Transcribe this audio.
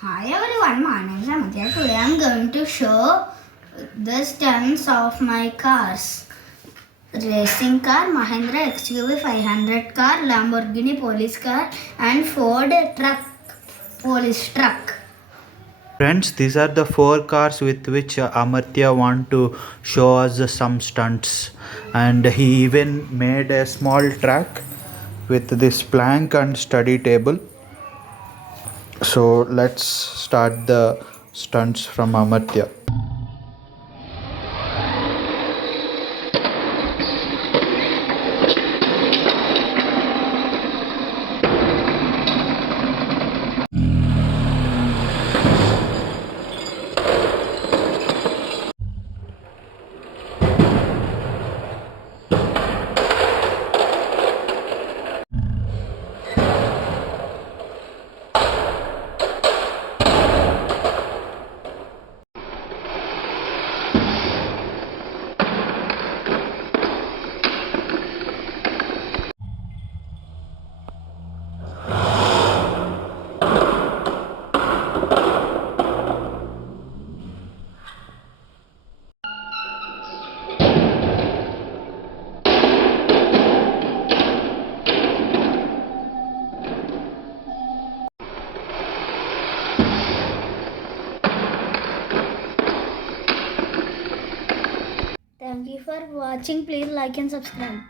Hi everyone, my name is Amartya. Today I am going to show the stunts of my cars. Racing car, Mahindra XUV 500 car, Lamborghini police car and Ford truck, police truck. Friends, these are the 4 cars with which Amartya want to show us some stunts, and he even made a small track with this plank and study table. So let's start the stunts from Amartya. Thank you for watching. Please like and subscribe.